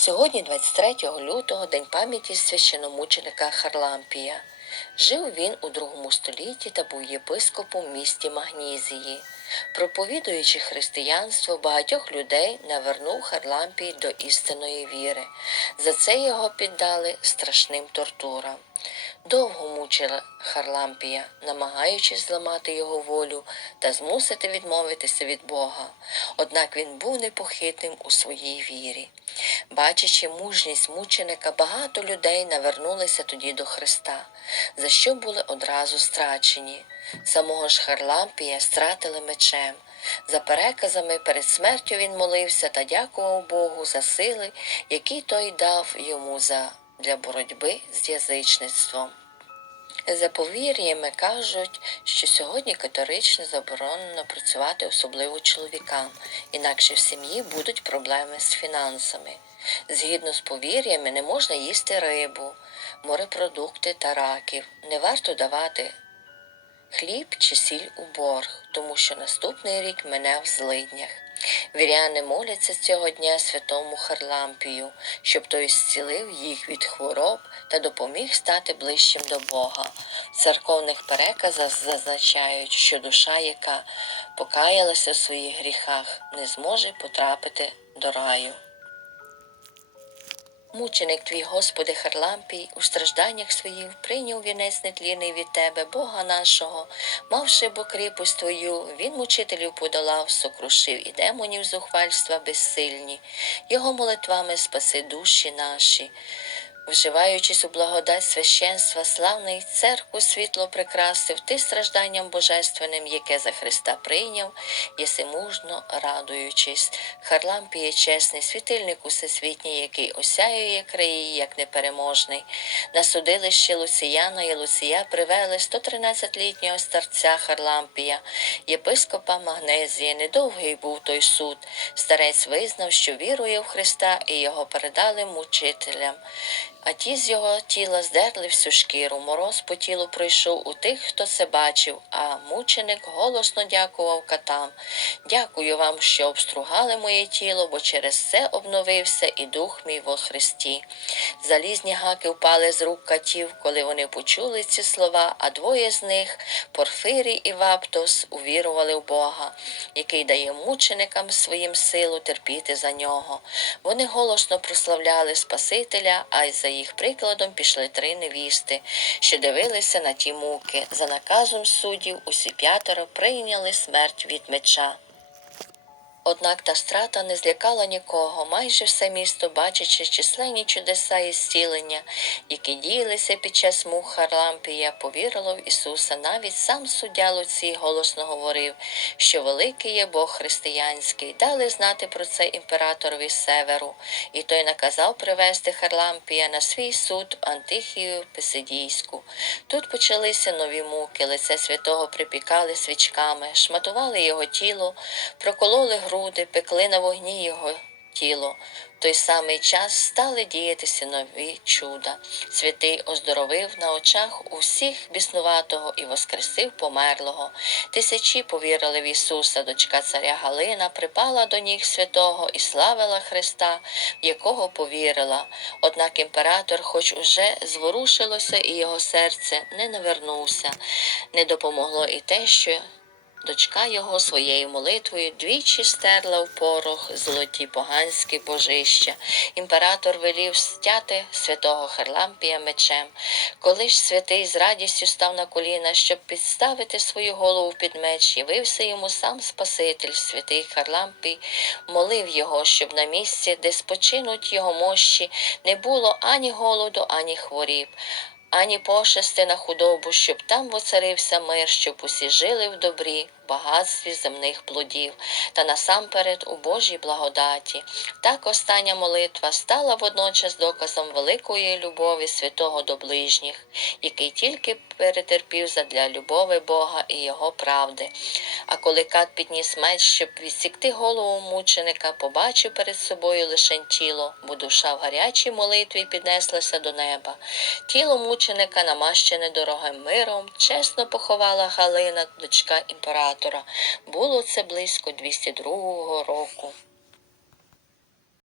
Сьогодні, 23 лютого, день пам'яті священомученика Харлампія. Жив він у другому столітті та був єпископом в місті Магнізії. Проповідуючи християнство, багатьох людей навернув Харлампій до істинної віри. За це його піддали страшним тортурам. Довго мучила Харлампія, намагаючись зламати його волю та змусити відмовитися від Бога. Однак він був непохитним у своїй вірі. Бачачи мужність мученика, багато людей навернулися тоді до Христа, за що були одразу страчені. Самого ж Харлампія стратили мечем. За переказами перед смертю він молився та дякував Богу за сили, які той дав йому за для боротьби з язичництвом. За повір'ями кажуть, що сьогодні категорично заборонено працювати особливо чоловікам, інакше в сім'ї будуть проблеми з фінансами. Згідно з повір'ями, не можна їсти рибу, морепродукти та раків. Не варто давати хліб чи сіль у борг, тому що наступний рік мене в злиднях. Віряни моляться цього дня святому Харлампію, щоб той зцілив їх від хвороб та допоміг стати ближчим до Бога. В церковних переказах зазначають, що душа, яка покаялася в своїх гріхах, не зможе потрапити до раю. Мученик твій, Господи Харлампій, у стражданнях своїх прийняв вінець нетліний від Тебе, Бога нашого, мавши бо кріпость Твою, він мучителів подолав, сокрушив і демонів зухвальства безсильні, його молитвами спаси душі наші. Вживаючись у благодать священства славний, церкву світло прикрасив, ти стражданням божественним, яке за Христа прийняв, єси мужно радуючись. Харлампіє чесний, світильник усесвітній, який осяює краї, як непереможний. На судилище Луціяна і Луція привели 113-літнього старця Харлампія, єпископа Магнезії. Недовгий був той суд. Старець визнав, що вірує в Христа, і його передали мучителям. А ті з його тіла здерли всю шкіру. Мороз по тілу пройшов у тих, хто це бачив, а мученик голосно дякував катам. Дякую вам, що обстругали моє тіло, бо через це обновився і дух мій во Христі. Залізні гаки впали з рук катів, коли вони почули ці слова, а двоє з них, Порфирій і Ваптос, увірували в Бога, який дає мученикам своїм силу терпіти за нього. Вони голосно прославляли Спасителя, а й за їх прикладом пішли три невісти, що дивилися на ті муки. За наказом суддів усі п'ятеро прийняли смерть від меча. Однак та страта не злякала нікого, майже все місто, бачачи численні чудеса і зцілення, які діялися під час мук Харлампія, повірило в Ісуса. Навіть сам суддя Луцій голосно говорив, що великий є Бог християнський. Дали знати про це імператорові Северу, і той наказав привезти Харлампія на свій суд в Антихію Писидійську. Тут почалися нові муки, лице святого припікали свічками, шматували його тіло, прокололи груди, пекли на вогні його тіло. В той самий час стали діятися нові чуда. Святий оздоровив на очах усіх біснуватого і воскресив померлого. Тисячі повірили в Ісуса, дочка царя Галина припала до ніг святого і славила Христа, в якого повірила. Однак імператор, хоч уже зворушилося, і його серце не навернувся. Не допомогло і те, що Дочка його своєю молитвою двічі стерла в порох золоті поганські божища. Імператор велів стяти святого Харлампія мечем. Коли ж святий з радістю став на коліна, щоб підставити свою голову під меч, явився йому сам Спаситель, святий Харлампій, молив його, щоб на місці, де спочинуть його мощі, не було ані голоду, ані хворіб ані пошести на худобу, щоб там воцарився мир, щоб усі жили в добрі, багатстві земних плодів, та насамперед у Божій благодаті. Так остання молитва стала водночас доказом великої любові святого до ближніх, який тільки перетерпів задля любови Бога і Його правди. А коли кат підніс меч, щоб відсікти голову мученика, побачив перед собою лише тіло, бо душа в гарячій молитві піднеслася до неба. Тіло мученика, намащене дорогим миром, чесно поховала Галина, дочка імператора. Було це близько 202 року.